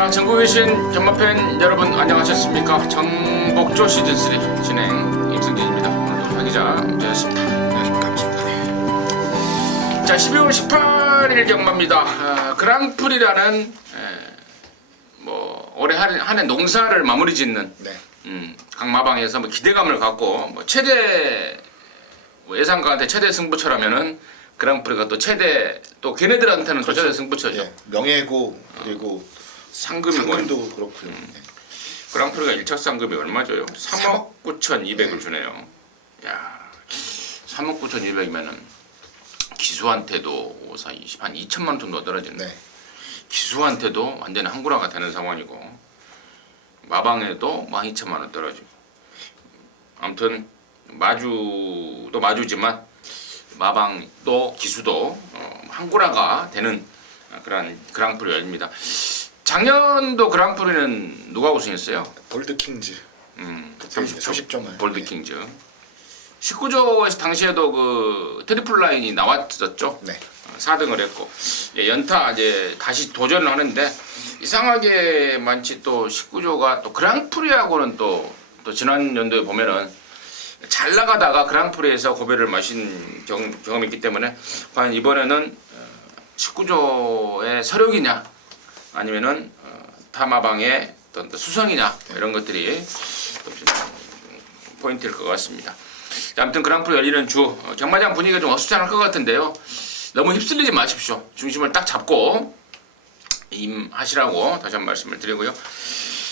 자, 전국에 계신 견마팬 여러분 안녕하셨습니까? 정복조 시즌3 진행 임승진입니다. 오늘도 박 기자 모셨습니다. 안녕하십니까. 반갑습니다. 자, 12월 18일 경마입니다. 그랑프리라는 올해 한 해 농사를 마무리 짓는 네. 각 마방에서 기대감을 갖고 최대 예상 가운데 최대 승부처라면은 그랑프리가 또 최대 또 걔네들한테는 또 최대 승부처죠. 예, 명예고 그리고 상금도 그렇고요. 네. 그랑프리가 1차 상금이 얼마 줘요? 3억 9,200을 네. 주네요. 야, 3억 9,200이면은 기수한테도 한 2천만 원 정도 떨어지네. 네. 기수한테도 완전히 한구라가 되는 상황이고 마방에도 12,000만 원 떨어지고 아무튼 마주도 마주지만 마방도 기수도 한구라가 되는 그런 그랑프리 열입니다. 작년도 그랑프리는 누가 우승했어요? 볼드킹즈. 30점을. 볼드킹즈. 19조에서 당시에도 그 트리플 라인이 나왔었죠. 네. 4등을 했고 연타 이제 다시 도전을 하는데 이상하게 많지 또 19조가 또 그랑프리하고는 또 지난 연도에 보면은 잘 나가다가 그랑프리에서 고배를 마신 경험이 있기 때문에 과연 이번에는 19조의 서력이냐 아니면은 타마방의 어떤 수성이냐 이런 것들이 포인트일 것 같습니다. 아무튼 그랑프리 열리는 주 경마장 분위기가 좀 어수선할 것 같은데요. 너무 휩쓸리지 마십시오. 중심을 딱 잡고 임하시라고 다시 한 번 말씀을 드리고요.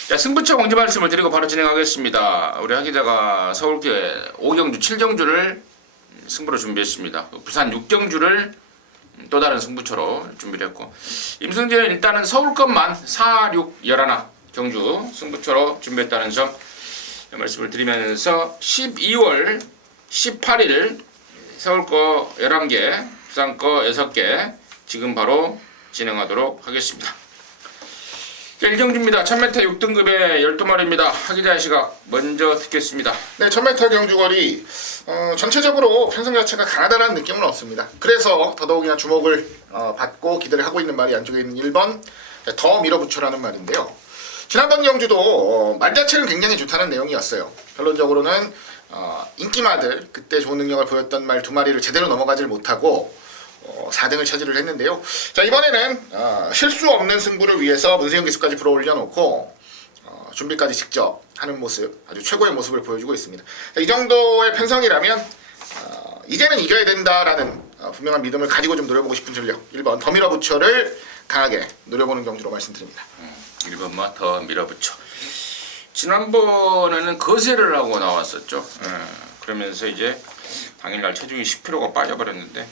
자, 승부처 공지 말씀을 드리고 바로 진행하겠습니다. 우리 하 기자가 서울교회 5경주, 7경주를 승부로 준비했습니다. 부산 6경주를 또 다른 승부처로 준비를 했고 임승진은 일단은 서울 것만 4, 6, 11 경주 승부처로 준비했다는 점 말씀을 드리면서 12월 18일 서울 거 11개, 부산 거 6개 지금 바로 진행하도록 하겠습니다. 1경주입니다. 1000m 6등급의 12마리입니다. 하기자의 시각 먼저 듣겠습니다. 네, 1000m 경주거리 전체적으로 편성 자체가 강하다는 느낌은 없습니다. 그래서 더더욱이나 주목을 받고 기대를 하고 있는 말이 안쪽에 있는 1번 더 밀어붙여라는 말인데요. 지난번 경주도 말 자체는 굉장히 좋다는 내용이었어요. 결론적으로는 인기마들 그때 좋은 능력을 보였던 말 2마리를 제대로 넘어가질 못하고 4등을 차지를 했는데요. 자, 이번에는 실수 없는 승부를 위해서 문세영 기수까지 불어올려 놓고 준비까지 직접 하는 모습, 아주 최고의 모습을 보여주고 있습니다. 자, 이 정도의 편성이라면 이제는 이겨야 된다라는 분명한 믿음을 가지고 좀 노려보고 싶은 전력 1번 더 밀어붙여를 강하게 노려보는 경주로 말씀드립니다. 1번만 더 밀어붙여. 지난번에는 거세를 하고 나왔었죠. 그러면서 이제 당일날 체중이 10kg가 빠져버렸는데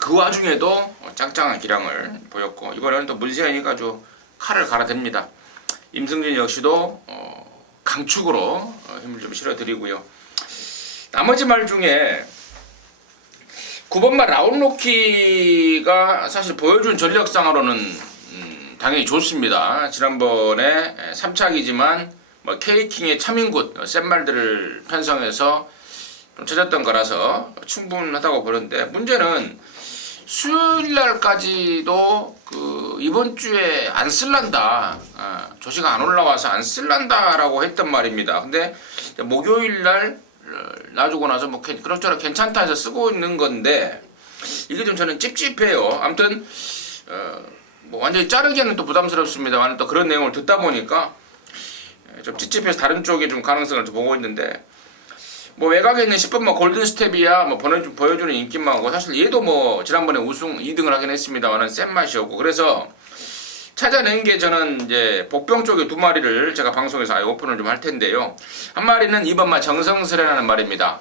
그 와중에도 짱짱한 기량을 보였고 이번에는 또 문세현이가 아주 칼을 갈아댑니다. 임승진 역시도 강축으로 힘을 좀 실어드리고요. 나머지 말 중에 9번말 라운로키가 사실 보여준 전력상으로는 당연히 좋습니다. 지난번에 3착이지만 K킹의 차민굿 센 말들을 편성해서 좀 찾았던 거라서 충분하다고 보는데 문제는 수요일날까지도 이번 주에 안 쓸란다 조시가 안 올라와서 안 쓸란다라고 했단 말입니다. 근데 목요일날 놔주고 나서 그럭저럭 괜찮다 해서 쓰고 있는 건데 이게 좀 저는 찝찝해요. 아무튼 완전히 자르기에는 또 부담스럽습니다만 또 그런 내용을 듣다 보니까 좀 찝찝해서 다른 쪽에 좀 가능성을 좀 보고 있는데 외곽에 있는 10번 골든스텝이야 보여주는 인기만하고 사실 얘도 지난번에 우승 2등을 하긴 했습니다만은 센 맛이었고 그래서 찾아낸 게 저는 이제 복병 쪽에 2마리를 제가 방송에서 아예 오픈을 좀 할 텐데요. 한 마리는 2번마 정성스레라는 말입니다.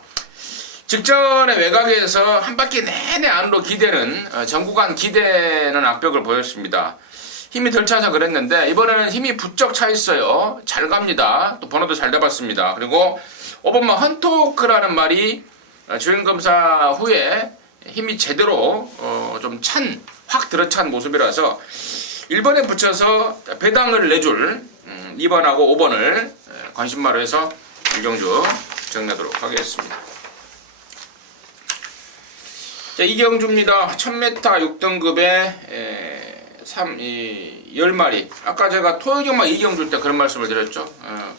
직전에 외곽에서 한 바퀴 내내 안으로 기대는 전구간 기대는 악벽을 보였습니다. 힘이 덜 차서 그랬는데 이번에는 힘이 부쩍 차 있어요. 잘 갑니다. 또 번호도 잘 잡았습니다. 그리고 5번마 헌토크라는 말이 주행검사 후에 힘이 제대로 좀 확 들어찬 모습이라서 1번에 붙여서 배당을 내줄 2번하고 5번을 관심마로 해서 1경주 정리하도록 하겠습니다. 자, 2경주입니다. 1000m 6등급의 10마리. 아까 제가 토요경마 2경 줄 때 그런 말씀을 드렸죠.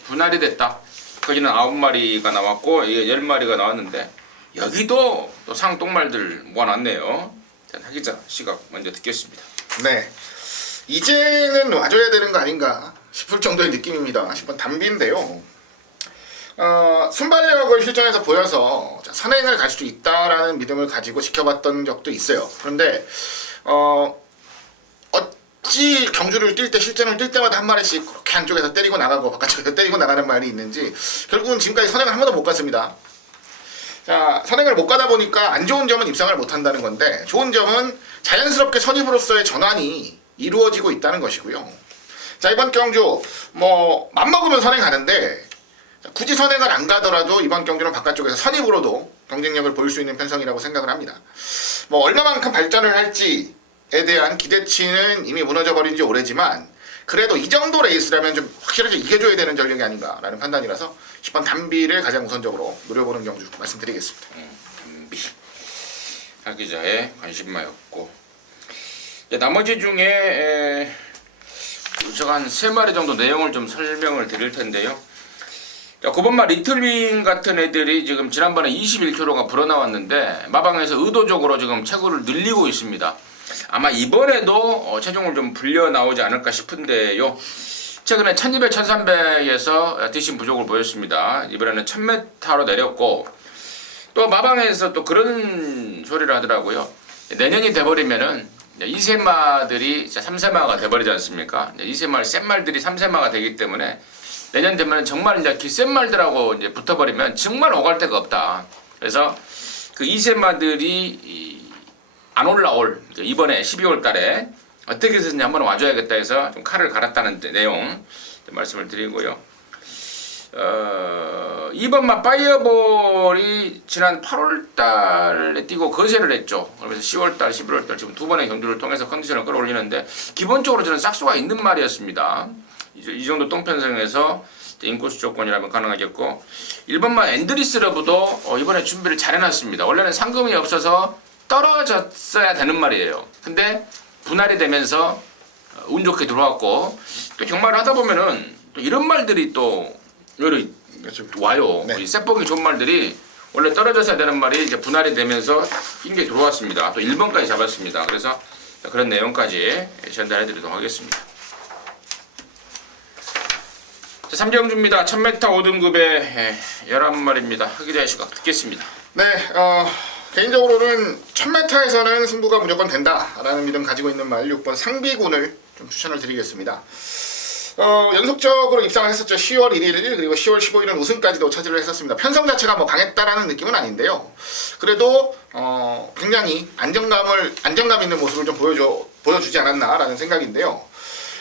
분할이 됐다. 거기는 9마리가 나왔고 이게 10마리가 나왔는데 여기도 또 상똥말들 모아놨네요. 자, 하기자 시각 먼저 듣겠습니다. 네. 이제는 와줘야 되는 거 아닌가 싶을 정도의 느낌입니다. 10번 담비인데요. 순발력을 실전에서 보여서 선행을 갈 수도 있다라는 믿음을 가지고 지켜봤던 적도 있어요. 그런데 어찌 경주를 뛸 때 실전을 뛸 때마다 한 마리씩 그렇게 한쪽에서 때리고 나가고 바깥쪽에서 때리고 나가는 말이 있는지 결국은 지금까지 선행을 한 번도 못 갔습니다. 자, 선행을 못 가다 보니까 안 좋은 점은 입상을 못 한다는 건데 좋은 점은 자연스럽게 선입으로서의 전환이 이루어지고 있다는 것이고요. 자, 이번 경주 뭐 맘먹으면 선행 가는데 굳이 선행을 안 가더라도 이번 경주는 바깥쪽에서 선입으로도 경쟁력을 보일 수 있는 편성이라고 생각을 합니다. 뭐 얼마만큼 발전을 할지에 대한 기대치는 이미 무너져 버린 지 오래지만 그래도 이 정도 레이스라면 좀 확실하게 이겨줘야 되는 전력이 아닌가라는 판단이라서 10번 담비를 가장 우선적으로 노려보는 경주 말씀드리겠습니다. 담비 하기자의 관심마였고 나머지 중에 제가 한 3마리 정도 내용을 좀 설명을 드릴 텐데요. 자, 9번마 리틀윙 같은 애들이 지금 지난번에 21kg가 불어나왔는데 마방에서 의도적으로 지금 체구를 늘리고 있습니다. 아마 이번에도 체중을 좀 불려 나오지 않을까 싶은데요. 최근에 1200, 1300에서 뒷심 부족을 보였습니다. 이번에는 1000m로 내렸고 또 마방에서 또 그런 소리를 하더라고요. 내년이 돼버리면은 2세마들이 3세마가 돼버리지 않습니까? 2세마, 센말들이 3세마가 되기 때문에 내년 되면 정말 이제 기센 말들하고 이제 붙어버리면 정말 오갈 데가 없다. 그래서 그 2세마들이 안 올라올 이번에 12월 달에 어떻게 해서든지 한번 와줘야겠다 해서 좀 칼을 갈았다는 내용 말씀을 드리고요. 2번마 파이어볼이 지난 8월 달에 뛰고 거세를 했죠. 그래서 10월 달, 11월 달 지금 두 번의 경주를 통해서 컨디션을 끌어올리는데 기본적으로 저는 싹수가 있는 말이었습니다. 이 정도 똥편성에서 인코스 조건이라면 가능하겠고 1번만 앤드리스 러브도 이번에 준비를 잘 해놨습니다. 원래는 상금이 없어서 떨어졌어야 되는 말이에요. 근데 분할이 되면서 운 좋게 들어왔고 또 경마를 하다 보면은 또 이런 말들이 또 여러 와요. 네. 이 셋봉이 좋은 말들이 원래 떨어졌어야 되는 말이 이제 분할이 되면서 굉장히 들어왔습니다. 또 1번까지 잡았습니다. 그래서 그런 내용까지 전달해드리도록 하겠습니다. 자, 3경주입니다. 1000m 5등급의 11마리입니다. 하기자의 시각 듣겠습니다. 네, 개인적으로는 1000m에서는 승부가 무조건 된다라는 믿음 가지고 있는 말 6번 상비군을 좀 추천을 드리겠습니다. 연속적으로 입상을 했었죠. 10월 1일 그리고 10월 15일은 우승까지도 차지를 했었습니다. 편성 자체가 뭐 강했다라는 느낌은 아닌데요. 그래도 굉장히 안정감 있는 모습을 좀 보여주지 않았나라는 생각인데요.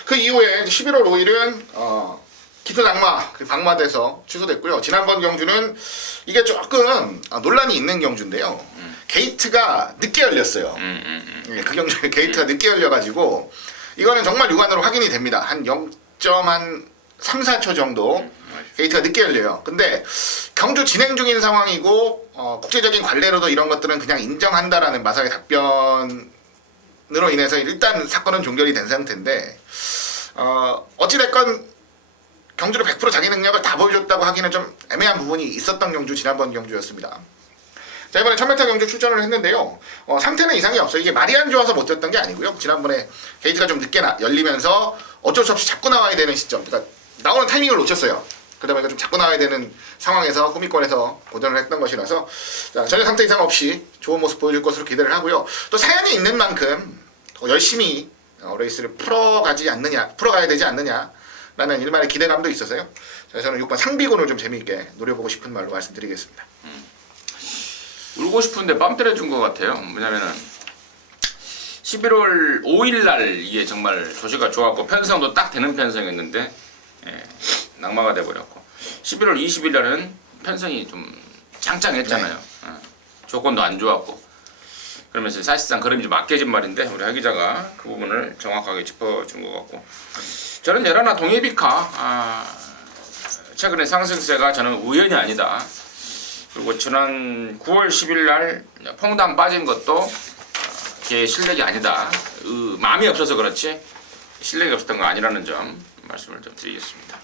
그 이후에 11월 5일은 기트 낙마 방마돼서 취소됐고요. 지난번 경주는 이게 조금 논란이 있는 경주인데요. 게이트가 늦게 열렸어요. 그 경주에 게이트가 늦게 열려가지고 이거는 정말 육안으로 확인이 됩니다. 한 0.3, 4초 정도 게이트가 늦게 열려요. 근데 경주 진행 중인 상황이고 국제적인 관례로도 이런 것들은 그냥 인정한다라는 마사의 답변으로 인해서 일단 사건은 종결이 된 상태인데 어찌됐건 경주를 100% 자기 능력을 다 보여줬다고 하기는 좀 애매한 부분이 있었던 경주 지난번 경주였습니다. 자, 이번에 1000m 경주 출전을 했는데요. 상태는 이상이 없어요. 이게 말이 안 좋아서 못 뛰었던 게 아니고요. 지난번에 게이트가 좀 늦게 열리면서 어쩔 수 없이 잡고 나와야 되는 시점, 그러니까 나오는 타이밍을 놓쳤어요. 그러다 보니까 좀 잡고 나와야 되는 상황에서 후미권에서 고전을 했던 것이라서 전혀 상태 이상 없이 좋은 모습 보여줄 것으로 기대를 하고요. 또 사연이 있는 만큼 더 열심히 레이스를 풀어가야 되지 않느냐 라는 일말의 기대감도 있어서요. 저는 6번 상비군을 좀 재미있게 노려보고 싶은 말로 말씀드리겠습니다. 울고 싶은데 뺨 때려준 것 같아요. 뭐냐면은 11월 5일날 이게 정말 조시가 좋았고 편성도 딱 되는 편성이었는데 낙마가 돼버렸고 11월 20일날은 편성이 좀 짱짱했잖아요. 네. 조건도 안 좋았고 그러면서 사실상 그림이 좀 아껴진 말인데 우리 하 기자가 그 부분을 정확하게 짚어준 것 같고 저는 열하나 동해비카 최근에 상승세가 저는 우연이 아니다. 그리고 지난 9월 10일 날 퐁당 빠진 것도 걔 실력이 아니다. 마음이 없어서 그렇지 실력이 없었던 거 아니라는 점 말씀을 좀 드리겠습니다.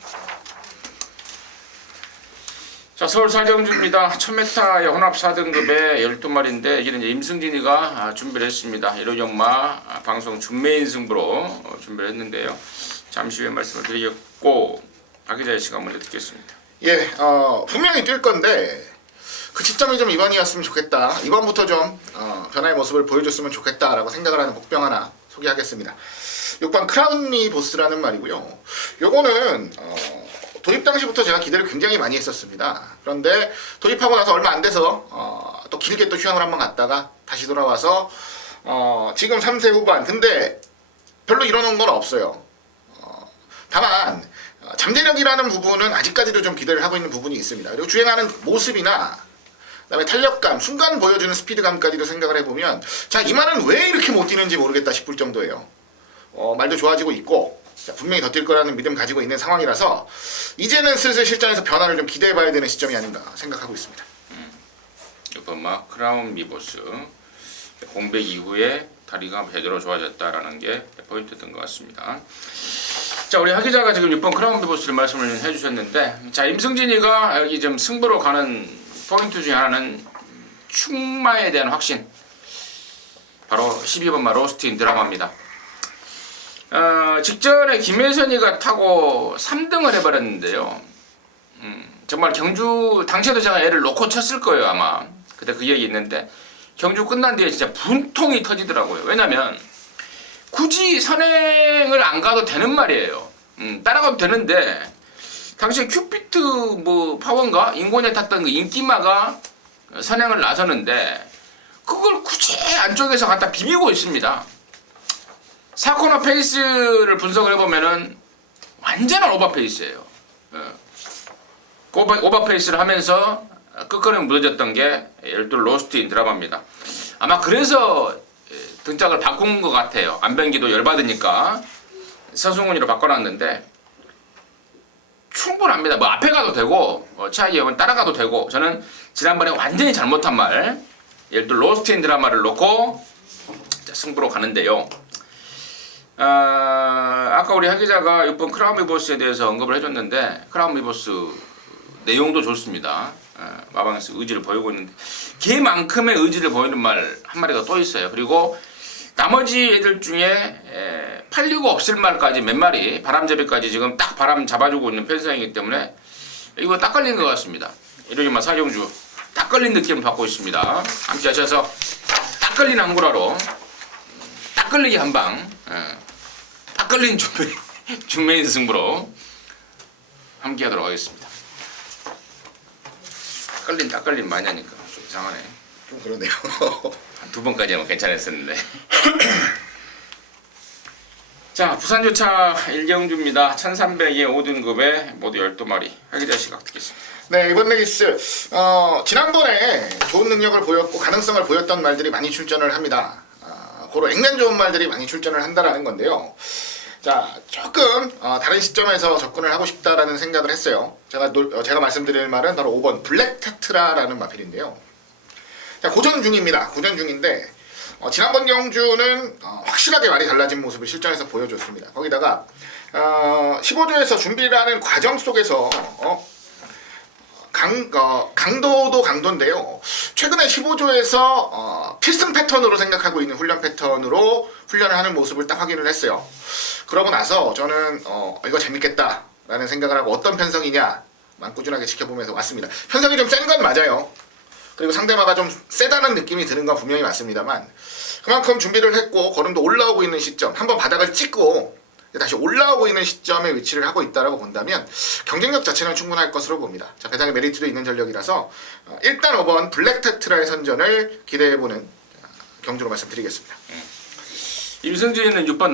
자, 서울 사경주입니다. 1000m의 혼합 4등급에 12마리인데 이게 이제 임승진이가 준비를 했습니다. 1호 경마 방송 준메인 승부로 준비를 했는데요. 잠시 후에 말씀을 드리겠고 박 기자의 시간 먼저 듣겠습니다. 예, 분명히 뛸 건데 그 지점이 좀 이번이었으면 좋겠다. 이번부터 좀 변화의 모습을 보여줬으면 좋겠다라고 생각을 하는 복병 하나 소개하겠습니다. 6번 크라운미 보스라는 말이고요. 요거는 도입 당시부터 제가 기대를 굉장히 많이 했었습니다. 그런데 도입하고 나서 얼마 안 돼서 또 길게 또 휴양을 한번 갔다가 다시 돌아와서 지금 3세 후반. 근데 별로 이뤄놓은 건 없어요. 다만 잠재력이라는 부분은 아직까지도 좀 기대를 하고 있는 부분이 있습니다. 그리고 주행하는 모습이나 그다음에 탄력감, 순간 보여주는 스피드감까지도 생각을 해보면 자, 이 말은 왜 이렇게 못 뛰는지 모르겠다 싶을 정도예요. 말도 좋아지고 있고 자, 분명히 더 뛸 거라는 믿음 가지고 있는 상황이라서 이제는 슬슬 실전에서 변화를 좀 기대해봐야 되는 시점이 아닌가 생각하고 있습니다. 이번 크라운 미보스 공백 이후에 다리가 제대로 좋아졌다라는 게 포인트였던 것 같습니다. 자, 우리 하 기자가 지금 6번 크라운 미보스를 말씀을 해주셨는데 자, 임승진이가 여기 좀 승부로 가는 포인트 중에 하나는 충마에 대한 확신, 바로 12번마 로스트인 드라마입니다. 직전에 김혜선이가 타고 3등을 해버렸는데요. 정말 경주 당시에도 제가 애를 놓고 쳤을 거예요 아마. 그때 그 얘기 있는데 경주 끝난 뒤에 진짜 분통이 터지더라고요. 왜냐면 굳이 선행을 안 가도 되는 말이에요. 따라가도 되는데 당시에 큐피트 뭐 파워인가 인곤에 탔던 그 인기마가 선행을 나서는데 그걸 굳이 안쪽에서 갖다 비비고 있습니다. 사코너 페이스를 분석을 해보면은 완전한 오버페이스예요. 오버페이스를 하면서 끝걸이 무너졌던 게 12 로스트인 드라마입니다. 아마 그래서 등짝을 바꾼 것 같아요. 안변기도 열받으니까 서승훈이로 바꿔놨는데 충분합니다. 뭐 앞에 가도 되고 차이형은 따라가도 되고 저는 지난번에 완전히 잘못한 말 12 로스트인 드라마를 놓고 승부로 가는데요. 아까 우리 하 기자가 6번 크라운 미보스에 대해서 언급을 해줬는데 크라운 미보스 내용도 좋습니다. 마방에서 의지를 보이고 있는데 걔만큼의 의지를 보이는 말 한 마리가 또 있어요. 그리고 나머지 애들 중에 팔리고 없을 말까지 몇 마리 바람잡이까지 지금 딱 바람 잡아주고 있는 편성이기 때문에 이거 딱 걸린 것 같습니다. 이러기만 사경주 딱 걸린 느낌을 받고 있습니다. 함께 하셔서 딱 걸린 한구라로 딱 걸리기 한방 딱 걸린 준메인 승부로 함께 하도록 하겠습니다. 딱 걸린 많이 하니까 좀 이상하네. 좀 그러네요. 한 2번까지는 괜찮았었는데. 자, 부산조차 1경주입니다. 1300의 5등급에 모두 12마리. 하 기자 시각 듣겠습니다. 네, 이번 레이스 지난번에 좋은 능력을 보였고 가능성을 보였던 말들이 많이 출전을 합니다. 고로 액면 좋은 말들이 많이 출전을 한다라는 건데요. 자, 조금 다른 시점에서 접근을 하고 싶다라는 생각을 했어요. 제가 말씀드릴 말은 바로 5번 블랙 테트라라는 마필인데요. 자, 고전 중입니다. 고전 중인데 지난번 경주는 확실하게 말이 달라진 모습을 실전에서 보여줬습니다. 거기다가 15조에서 준비를 하는 과정 속에서 강도도 강도인데요. 최근에 15조에서 필승 패턴으로 생각하고 있는 훈련 패턴으로 훈련을 하는 모습을 딱 확인을 했어요. 그러고 나서 저는 이거 재밌겠다라는 생각을 하고 어떤 편성이냐만 꾸준하게 지켜보면서 왔습니다. 편성이 좀 센 건 맞아요. 그리고 상대마가 좀 세다는 느낌이 드는 건 분명히 맞습니다만 그만큼 준비를 했고 걸음도 올라오고 있는 시점, 한번 바닥을 찍고 다시 올라오고 있는 시점에 위치를 하고 있다라고 본다면 경쟁력 자체는 충분할 것으로 봅니다. 자, 배당의 메리트도 있는 전력이라서 일단 5번 블랙 테트라의 선전을 기대해보는 경주로 말씀드리겠습니다. 임승진이는 6번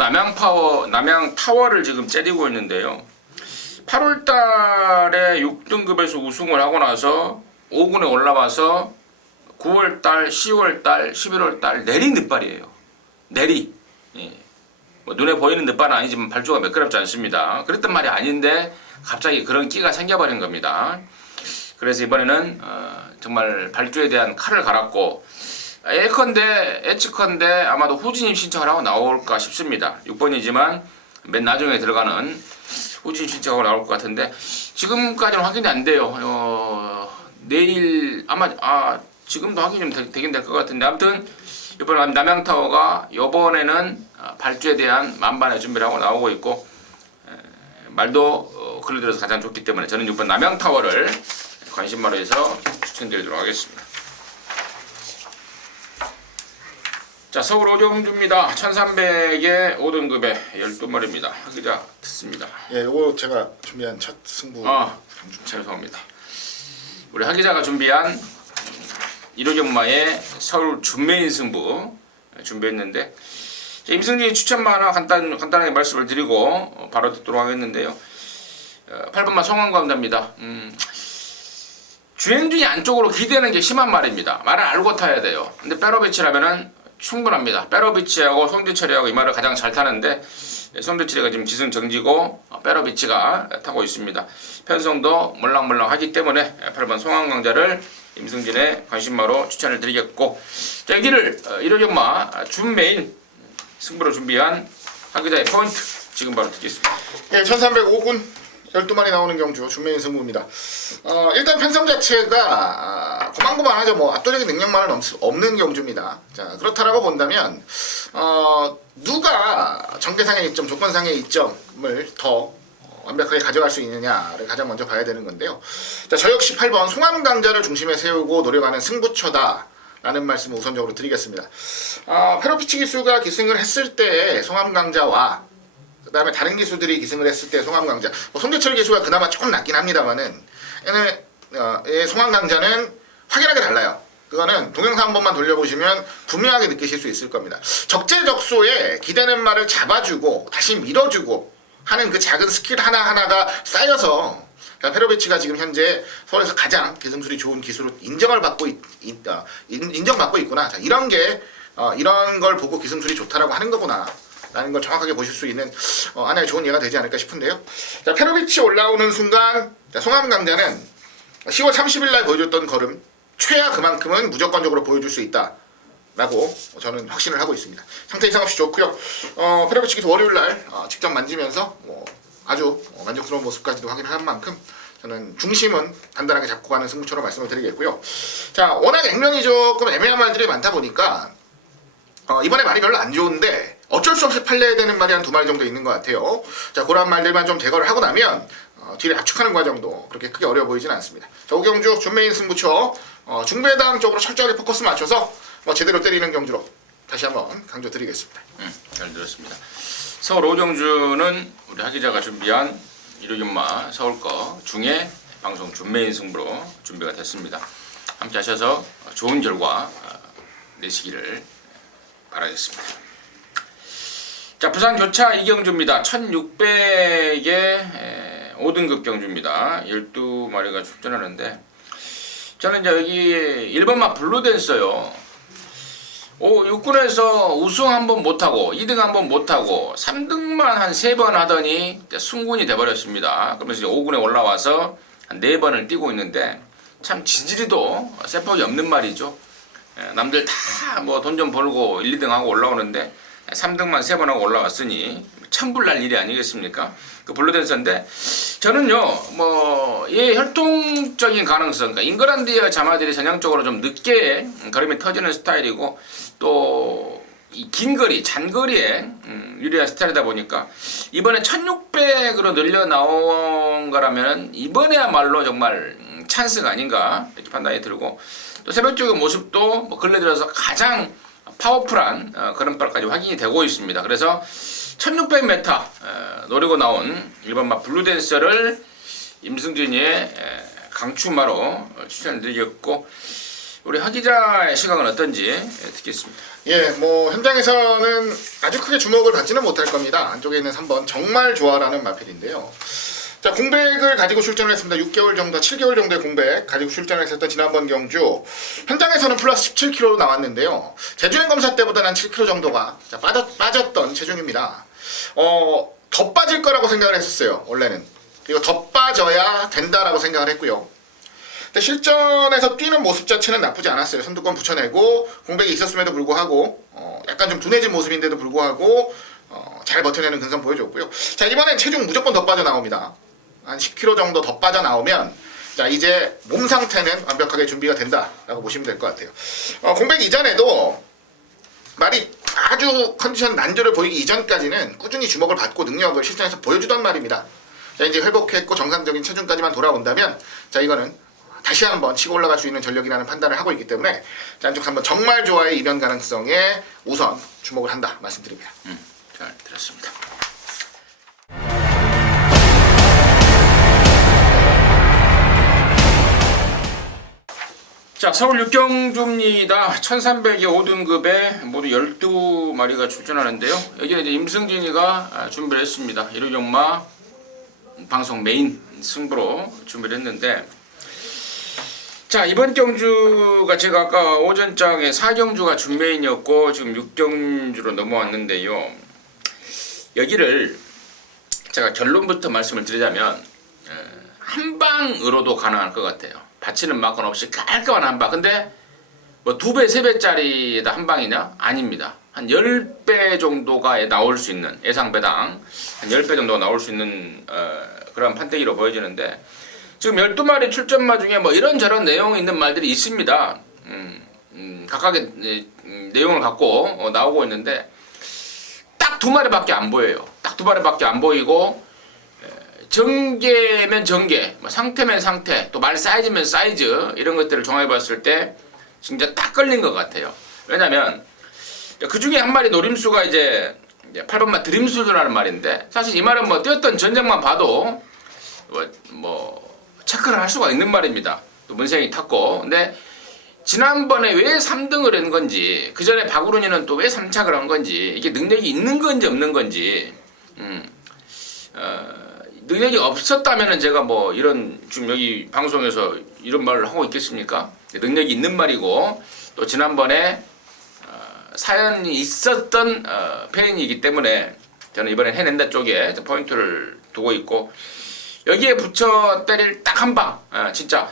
남양 타워를 지금 째리고 있는데요. 8월달에 6등급에서 우승을 하고 나서 5군에 올라와서 9월달, 10월달, 11월달 내리 늦발이에요. 내리. 예. 뭐 눈에 보이는 늦발은 아니지만 발주가 매끄럽지 않습니다. 그랬던 말이 아닌데 갑자기 그런 끼가 생겨버린 겁니다. 그래서 이번에는 정말 발주에 대한 칼을 갈았고 예측컨대 아마도 후진입 신청을 하고 나올까 싶습니다. 6번이지만 맨 나중에 들어가는 후진입 신청하고 나올 것 같은데 지금까지는 확인이 안 돼요. 내일 아마 지금도 확인이 좀 되긴 될 것 같은데 아무튼 이번 남양타워가 이번에는 발주에 대한 만반의 준비를 하고 나오고 있고 말도 걸려들어서 가장 좋기 때문에 저는 6번 남양타워를 관심마로 해서 추천드리도록 하겠습니다. 자, 서울 오정주입니다. 1300에 5등급에 12마리입니다. 하기자 듣습니다. 예, 이거 제가 준비한 첫 승부. 죄송합니다. 우리 하기자가 준비한 1호 경마의 서울 준메인 승부 준비했는데 임승진이 추천만 하나 간단하게 말씀을 드리고 바로 듣도록 하겠는데요. 8번마 송환감자입니다. 주행중이 안쪽으로 기대는 게 심한 말입니다. 말을 알고 타야 돼요. 근데 빼로비치라면은 충분합니다. 빼로비치하고 송대철이하고 이 말을 가장 잘 타는데 송대철이가 지금 기승정지고 빼로비치가 타고 있습니다. 편성도 몰랑몰랑하기 때문에 8번 송환강자를 임승진의 관심마로 추천을 드리겠고 자, 여기를 1호 경마 준메인 승부로 준비한 하기자의 포인트 지금 바로 듣겠습니다. 예, 1305군 12마리 나오는 경주 준메인 승부입니다. 일단 편성 자체가 고만고만하죠. 뭐 압도적인 능력만은 없는 경주입니다. 자, 그렇다라고 본다면 누가 정계상의 이점, 조건상의 이점을 더 완벽하게 가져갈 수 있느냐를 가장 먼저 봐야 되는 건데요. 자, 저 역시 8번 송환강자를 중심에 세우고 노력하는 승부처다 라는 말씀을 우선적으로 드리겠습니다. 페로피치 기수가 기승을 했을 때 송환강자와 그 다음에 다른 기수들이 기승을 했을 때 송환강자, 송대철 기수가 그나마 조금 낫긴 합니다만은 송환강자는 확연하게 달라요. 그거는 동영상 한 번만 돌려보시면 분명하게 느끼실 수 있을 겁니다. 적재적소에 기대는 말을 잡아주고 다시 밀어주고 하는 그 작은 스킬 하나하나가 쌓여서 페로비치가 지금 현재 서울에서 가장 기승술이 좋은 기수로 인정받고 있구나. 자, 이런 걸 보고 기승술이 좋다라고 하는 거구나 라는 걸 정확하게 보실 수 있는 하나의 좋은 예가 되지 않을까 싶은데요. 자, 페로비치 올라오는 순간 송환강자는 10월 30일 날 보여줬던 걸음 최하 그만큼은 무조건적으로 보여줄 수 있다 라고 저는 확신을 하고 있습니다. 상태 이상 없이 좋고요. 페로비치 기수 월요일 날 직접 만지면서 아주 만족스러운 모습까지도 확인을 한 만큼 저는 중심은 단단하게 잡고 가는 승부처럼 말씀을 드리겠고요. 자, 워낙 액면이 조금 애매한 말들이 많다 보니까 이번에 말이 별로 안 좋은데 어쩔 수 없이 팔려야 되는 말이 한 2마리 정도 있는 것 같아요. 자, 그런 말들만 좀 제거를 하고 나면 뒤를 압축하는 과정도 그렇게 크게 어려워 보이지는 않습니다. 자, 오경주 준메인 승부처 중배당 쪽으로 철저하게 포커스 맞춰서 제대로 때리는 경주로 다시 한번 강조드리겠습니다. 잘 들었습니다. 서울 오정주는 우리 하기자가 준비한 1호 경마 서울 거 중에 방송 준메인 승부로 준비가 됐습니다. 함께 하셔서 좋은 결과 내시기를 바라겠습니다. 자, 부산 교차 이경주입니다. 1600에 5등급 경주입니다. 12마리가 출전하는데 저는 이제 여기 1번마 블루댄서요. 6군에서 우승 한번 못하고 2등 한번 못하고 3등만 한 3번 하더니 승군이 돼버렸습니다. 그러면서 이제 5군에 올라와서 한 4번을 뛰고 있는데 참 지지리도 세법이 없는 말이죠. 남들 다 뭐 돈 좀 벌고 1, 2등 하고 올라오는데 3등만 3번 하고 올라왔으니 천불날 일이 아니겠습니까? 그 블루댄서인데 저는요 얘 혈통적인 가능성, 그러니까 잉글랜드와 자마들이 전형적으로 좀 늦게 걸음이 터지는 스타일이고 또 이 긴 거리, 잔거리에 유리한 스타일이다 보니까 이번에 1600으로 늘려 나온 거라면 이번에야말로 정말 찬스가 아닌가 이렇게 판단이 들고 또 새벽적인 모습도 뭐 근래 들어서 가장 파워풀한 걸음발까지 확인이 되고 있습니다. 그래서 1600m 노리고 나온 1번마 블루댄서를 임승진이의 강추마로 추천드리겠고 우리 하기자의 시각은 어떤지 듣겠습니다. 예, 뭐 현장에서는 아주 크게 주목을 받지는 못할 겁니다. 안쪽에 있는 3번 정말 좋아라는 마필인데요. 자, 공백을 가지고 출전을 했습니다. 6개월 정도, 7개월 정도의 공백 가지고 출전을 했었던 지난번 경주 현장에서는 플러스 17kg로 나왔는데요. 재주행 검사 때보다는 7kg 정도가 빠졌던 체중입니다. 더 빠질 거라고 생각을 했었어요. 원래는. 그리고 더 빠져야 된다라고 생각을 했고요. 실전에서 뛰는 모습 자체는 나쁘지 않았어요. 선두권 붙여내고 공백이 있었음에도 불구하고 약간 좀 둔해진 모습인데도 불구하고 잘 버텨내는 근성 보여줬고요. 자, 이번엔 체중 무조건 더 빠져나옵니다. 한 10kg 정도 더 빠져나오면 자, 이제 몸 상태는 완벽하게 준비가 된다라고 보시면 될 것 같아요. 공백 이전에도 말이 아주 컨디션 난조를 보이기 이전까지는 꾸준히 주목을 받고 능력을 실전에서 보여주던 말입니다. 자, 이제 회복했고 정상적인 체중까지만 돌아온다면 자, 이거는 다시 한번 치고 올라갈 수 있는 전력이라는 판단을 하고 있기 때문에 자, 안쪽 한번 정말 좋아의 이변 가능성에 우선 주목을 한다 말씀드립니다. 잘 들었습니다. 자, 서울 육경주입니다. 1300의 5등급에 모두 12마리가 출전하는데요. 여기는 이제 임승진이가 준비를 했습니다. 1호 경마 방송 메인 승부로 준비를 했는데, 자, 이번 경주가 제가 아까 오전장에 4경주가 준메인이었고 지금 6경주로 넘어왔는데요. 여기를 제가 결론부터 말씀을 드리자면 한 방으로도 가능할 것 같아요. 받치는 막건 없이 깔끔한 한 방. 근데 뭐 2배, 3배짜리에다 한 방이냐? 아닙니다. 한 10배 정도가 나올 수 있는, 예상배당 한 10배 정도가 나올 수 있는 그런 판때기로 보여지는데, 지금 12마리 출전마 중에 뭐 이런저런 내용이 있는 말들이 있습니다. 각각의 내용을 갖고 나오고 있는데 딱 2마리밖에 안 보여요. 딱 2마리밖에 안 보이고, 정계면 정계, 상태면 상태, 또 말 사이즈면 사이즈, 이런 것들을 종합해봤을 때 진짜 딱 걸린 것 같아요. 왜냐면 그 중에 한 마리 노림수가 이제 8번마 드림수라는 말인데, 사실 이 말은 뭐 뛰었던 전적만 봐도 뭐 체크를 할 수가 있는 말입니다. 또 문생이 탔고, 근데 지난번에 왜 3등을 한 건지, 그 전에 박우run이는 또 왜 3착을 한 건지, 이게 능력이 있는 건지 없는 건지, 능력이 없었다면은 제가 뭐 이런 지금 여기 방송에서 이런 말을 하고 있겠습니까? 능력이 있는 말이고, 또 지난번에 사연이 있었던 페인이기 때문에 저는 이번엔 해낸다 쪽에 포인트를 두고 있고, 여기에 붙여 때릴 딱 한 방, 진짜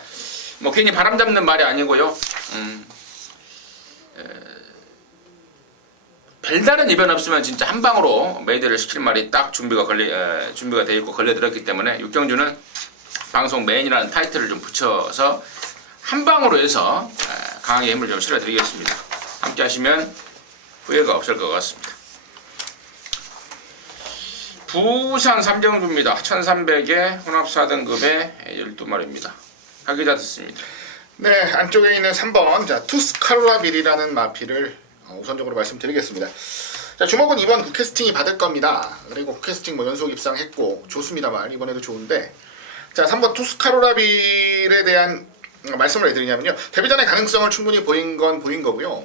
뭐 괜히 바람 잡는 말이 아니고요. 별다른 이변 없으면 진짜 한 방으로 메이드를 시킬 말이 딱 준비가 돼 있고 걸려들었기 때문에 육경주는 방송 메인이라는 타이틀을 좀 붙여서 한 방으로 해서 강하게 힘을 좀 실어드리겠습니다. 함께 하시면 후회가 없을 것 같습니다. 부산 3경주입니다. 1300에 혼합 4등급에 12마리입니다. 하기자 듣습니다. 네, 안쪽에 있는 3번 자, 투스카루라빌이라는 마피를 우선적으로 말씀드리겠습니다. 자, 주목은 이번 국캐스팅이 받을 겁니다. 그리고 국캐스팅 뭐 연속 입상했고 좋습니다만 이번에도 좋은데, 자, 3번 투스카루라빌에 대한 말씀을 해드리냐면요, 데뷔전의 가능성을 충분히 보인 건 보인 거고요.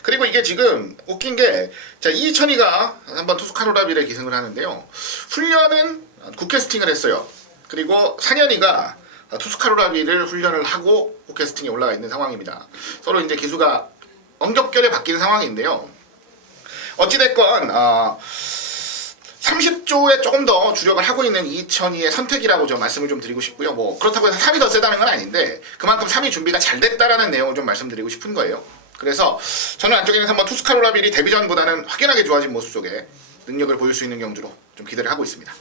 그리고 이게 지금 웃긴 게, 자, 이천이가 한번 투스카루라빌에 기승을 하는데요, 훈련은 국캐스팅을 했어요. 그리고 상현이가 투스카루라빌을 훈련을 하고 국캐스팅에 올라가 있는 상황입니다. 서로 이제 기수가 엉겹결에 바뀐 상황인데요. 어찌됐건 30조에 조금 더 주력을 하고 있는 이천희의 선택이라고 좀 말씀을 좀 드리고 싶고요. 뭐 그렇다고 해서 3이 더 세다는 건 아닌데, 그만큼 3이 준비가 잘 됐다라는 내용을 좀 말씀드리고 싶은 거예요. 그래서 저는 안쪽에 있는 3번 투스카루라빌이 데뷔전보다는 확연하게 좋아진 모습 속에 능력을 보일 수 있는 경주로 좀 기대를 하고 있습니다.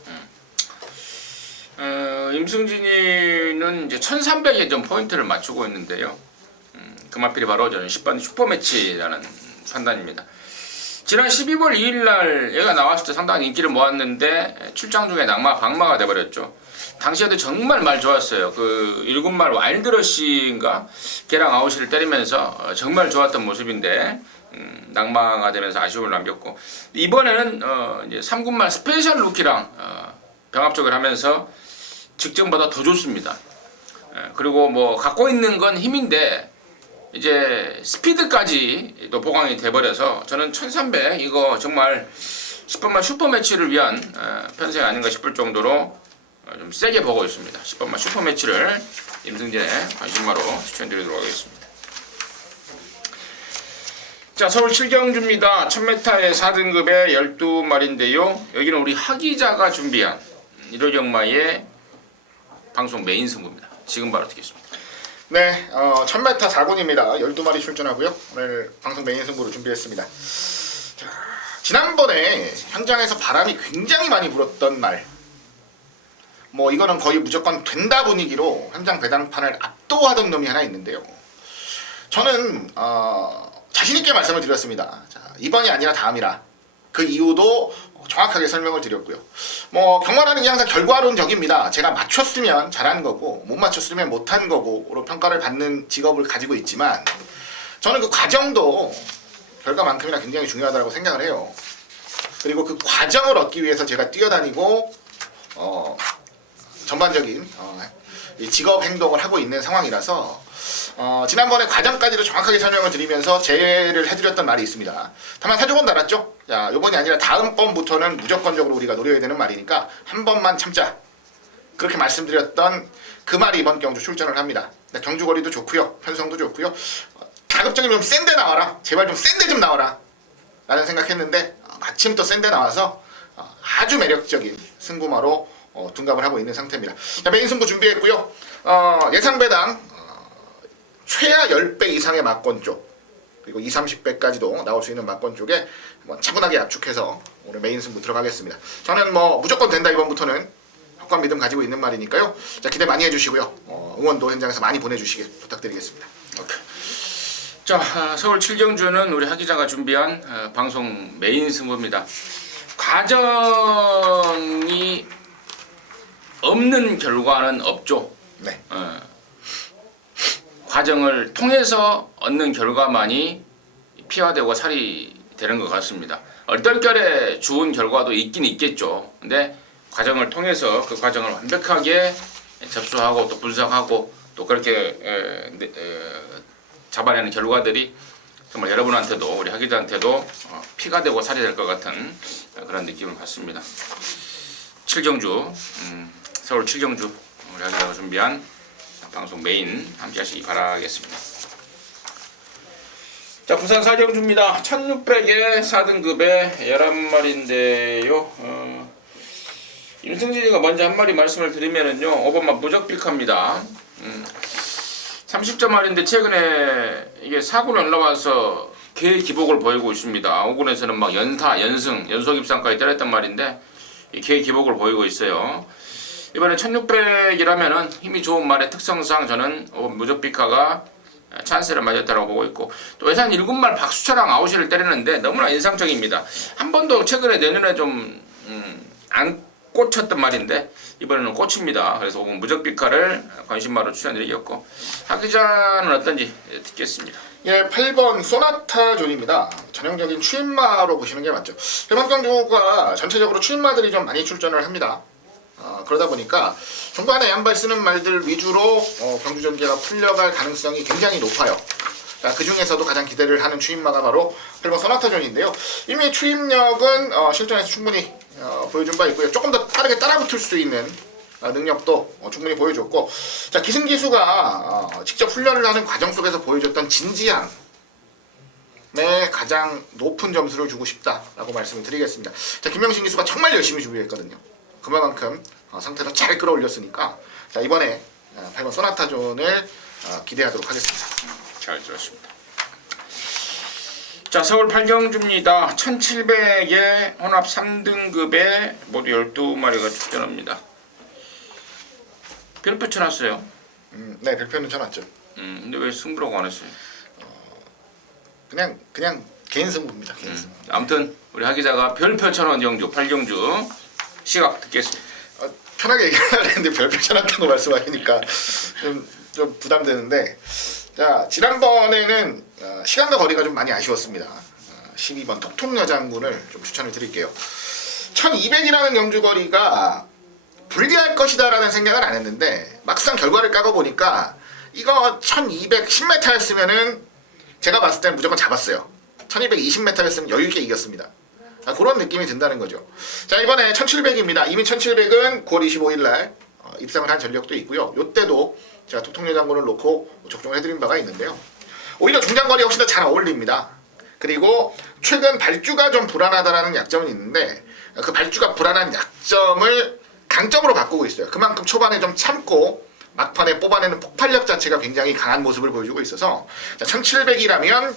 임승진이는 이제 1300에 좀 포인트를 맞추고 있는데요. 그 마필이 바로 저는 10번 슈퍼매치라는 판단입니다. 지난 12월 2일날 얘가 나왔을 때 상당히 인기를 모았는데 출장 중에 낙마, 박마가 돼버렸죠. 당시에도 정말 말 좋았어요. 그 7말 와일드러시인가 걔랑 아웃을 때리면서 정말 좋았던 모습인데 낙마가 되면서 아쉬움을 남겼고, 이번에는 이제 3군말 스페셜 루키랑 병합적을 하면서 직전보다 더 좋습니다. 그리고 뭐 갖고 있는 건 힘인데 이제 스피드까지 또 보강이 돼버려서 저는 1300 이거 정말 10번만 슈퍼매치를 위한 편승이 아닌가 싶을 정도로 좀 세게 보고 있습니다. 10번만 슈퍼매치를 임승진의 관심마로 추천드리도록 하겠습니다. 자, 서울 7경주입니다. 1000m의 4등급에 12마리인데요. 여기는 우리 하기자가 준비한 1호 경마의 방송 메인 승부입니다. 지금 바로 듣겠습니다. 네, 1000m 4군입니다. 12마리 출전하고요. 오늘 방송 메인 승부를 준비했습니다. 자, 지난번에 현장에서 바람이 굉장히 많이 불었던 날, 뭐 이거는 거의 무조건 된다 분위기로 현장 배당판을 압도하던 놈이 하나 있는데요. 저는 자신 있게 말씀을 드렸습니다. 자, 이번이 아니라 다음이라. 그 이유도 정확하게 설명을 드렸고요. 뭐 경마라는 게 항상 결과론적입니다. 제가 맞췄으면 잘한 거고 못 맞췄으면 못한 거고로 평가를 받는 직업을 가지고 있지만 저는 그 과정도 결과만큼이나 굉장히 중요하다고 생각을 해요. 그리고 그 과정을 얻기 위해서 제가 뛰어다니고 전반적인 이 직업 행동을 하고 있는 상황이라서 지난번에 과정까지도 정확하게 설명을 드리면서 제외를 해드렸던 말이 있습니다. 다만 사족은 달았죠. 자, 요번이 아니라 다음번부터는 무조건적으로 우리가 노려야 되는 말이니까 한 번만 참자. 그렇게 말씀드렸던 그 말이 이번 경주 출전을 합니다. 경주거리도 좋고요. 편성도 좋고요. 가급적이면 좀 센 데 나와라. 제발 좀 센 데 좀 나와라. 라는 생각했는데 마침 또 센 데 나와서 아주 매력적인 승부마로 둔갑을 하고 있는 상태입니다. 자, 메인 승부 준비했고요. 예상 배당 최하 10배 이상의 막권 쪽 그리고 20, 30배까지도 나올 수 있는 막권 쪽에 차분하게 압축해서 오늘 메인 승부 들어가겠습니다. 저는 뭐 무조건 된다 이번부터는 확고한 믿음 가지고 있는 말이니까요. 자, 기대 많이 해주시고요. 응원도 현장에서 많이 보내주시길 부탁드리겠습니다. 오케이. 자, 서울 7경주는 우리 하 기자가 준비한 방송 메인 승부입니다. 과정이 없는 결과는 없죠. 네. 과정을 통해서 얻는 결과만이 피화되고 살이 되는 것 같습니다. 얼떨결에 좋은 결과도 있긴 있겠죠. 근데 과정을 통해서 그 과정을 완벽하게 접수하고 또 분석하고 또 그렇게 잡아내는 결과들이 정말 여러분한테도 우리 하 기자한테도 피가 되고 살이 될 것 같은 그런 느낌을 받습니다. 7경주 서울 7경주 우리 하 기자가 준비한 방송 메인 함께 하시기 바라겠습니다. 자, 부산 4경주입니다. 1600에 4등급에 11마리인데요. 임승진이가 먼저 한 마리 말씀을 드리면은요. 5번만 무적빅합니다. 30점짜리인데 최근에 이게 4군에 올라와서 개 기복을 보이고 있습니다. 5군에서는 막 연타, 연승, 연속 입상까지 때렸단 말인데 개 기복을 보이고 있어요. 이번에 1600이라면은 힘이 좋은 말의 특성상 저는 무적비카가 찬스를 맞았다고 보고 있고 또 외산 1군말 박수철랑 아웃을 때리는데 너무나 인상적입니다. 한 번도 최근에 내년에 좀 안 꽂혔던 말인데 이번에는 꽂힙니다. 그래서 무적비카를 관심마로 추천드리겠고 하 기자는 어떤지 듣겠습니다. 예, 8번 소나타 존입니다. 전형적인 추임마로 보시는 게 맞죠. 이번 경주가 전체적으로 추임마들이 좀 많이 출전을 합니다. 그러다 보니까 중반에 양발 쓰는 말들 위주로 경주 전개가 풀려갈 가능성이 굉장히 높아요. 그 중에서도 가장 기대를 하는 추임마가 바로 8번 소나타존인데요. 이미 추임력은 실전에서 충분히 보여준 바 있고요. 조금 더 빠르게 따라붙을 수 있는 능력도 충분히 보여줬고, 자, 기승기수가 직접 훈련을 하는 과정 속에서 보여줬던 진지함에 가장 높은 점수를 주고 싶다라고 말씀을 드리겠습니다. 자, 김명신 기수가 정말 열심히 준비했거든요. 그만큼 상태도 잘 끌어올렸으니까 자, 이번에 8번 소나타존을 기대하도록 하겠습니다. 잘 들었습니다. 자, 서울 8경주입니다. 1700에 혼합 3등급에 모두 12마리가 출전합니다. 별표 쳐놨어요. 네, 별표는 쳐놨죠. 근데 왜 승부라고 안 했어요? 그냥 개인 승부입니다. 개인 승부. 아무튼 우리 하 기자가 별표 쳐놓은 경주 8경주 시각 듣겠습니다. 편하게 얘기하려고 했는데 별표 쳐놨다고 말씀하시니까 좀 부담되는데, 자, 지난번에는 시간과 거리가 좀 많이 아쉬웠습니다. 12번 톡톡여장군을 좀 추천을 드릴게요. 1200이라는 경주거리가 불리할 것이다 라는 생각은 안 했는데 막상 결과를 까고 보니까 이거 1200 10m였으면은 제가 봤을 때는 무조건 잡았어요. 1220m였으면 여유있게 이겼습니다. 그런 느낌이 든다는 거죠. 자, 이번에 1700입니다. 이미 1700은 9월 25일날 입상을 한 전력도 있고요. 요때도 제가 톡톡여장군을 놓고 적중을 해드린 바가 있는데요. 오히려 중장거리 훨씬 더 잘 어울립니다. 그리고 최근 발주가 좀 불안하다라는 약점은 있는데 그 발주가 불안한 약점을 강점으로 바꾸고 있어요. 그만큼 초반에 좀 참고 막판에 뽑아내는 폭발력 자체가 굉장히 강한 모습을 보여주고 있어서 1700이라면